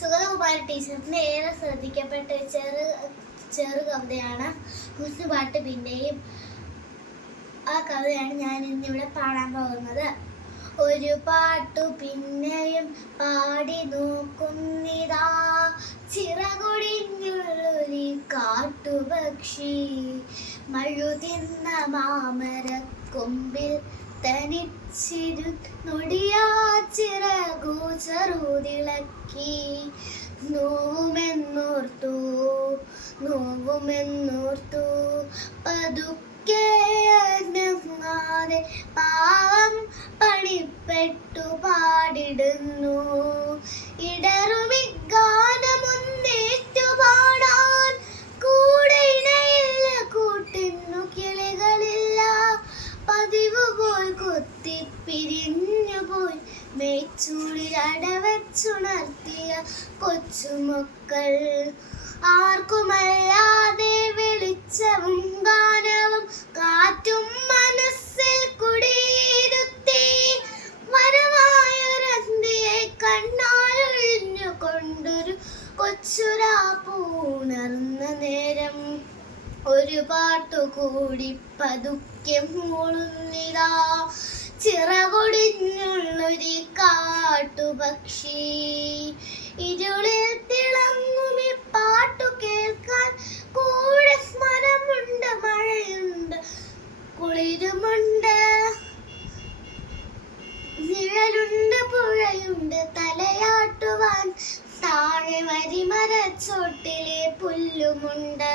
സുഗതകുമാരി ടീച്ചറിന്റെ ഏറെ ശ്രദ്ധിക്കപ്പെട്ട ചെറു കവിതയാണ് കുഞ്ഞുപാട്ട് പിന്നെയും. ആ കവിതയാണ് ഞാൻ ഇന്നിവിടെ പാടാൻ പോകുന്നത്. ഒരു പാട്ടു പിന്നെയും പാടി നോക്കുന്നിതാ, ചിറകൊടിഞ്ഞുള്ളൊരു കാട്ടുപക്ഷി മഴുതിന്ന മാമരക്കൊമ്പിൽ തനിച്ചിരു നൊടിയാ ചിറകു ചെറുതിളക്കി. നോവുമെന്നോർത്തു പതുക്കെ അനങ്ങാതെ പാവം പണിപ്പെട്ടു പാടിടുന്നു. ഇടറുമി ഗാനമൊന്നേറ്റു പാടാൻ കൂടെ ഇണയില്ല, കൂട്ടിന്നു കിളികളില്ല. പതിവ് പോൽ കൊത്തിപ്പിരിഞ്ഞു പോയി മേച്ചൂടിൽ അടവച്ചുണർത്തിയ കൊച്ചുമക്കൾ. ആർക്കുമല്ലാതെ വെളിച്ചവും ഗാനവും കാറ്റും മനസ്സിൽ കുടിയിരുത്തി. വരമായൊരന്തിയെ കണ്ണാലൊഴിഞ്ഞു കൊണ്ടൊരു കൊച്ചുരാപ്പൂണർന്ന നേരം, ഒരു പാട്ടുകൂടി പതുക്കെ മൂളുന്നിതാ, ചിറകൊടിഞ്ഞുള്ളൊരു കാട്ടുപക്ഷി. ഇരുളിൽ തിളങ്ങുമി പാട്ടു കേൾക്കാൻ കൂടെ മരമുണ്ട്, മഴയുണ്ട്, കുളിരുമുണ്ട്, നിഴലുണ്ട്, പുഴയുണ്ട്, തലയാട്ടുവാൻ താഴെ വരിമരച്ചോട്ടിലെ പുല്ലുമുണ്ട്.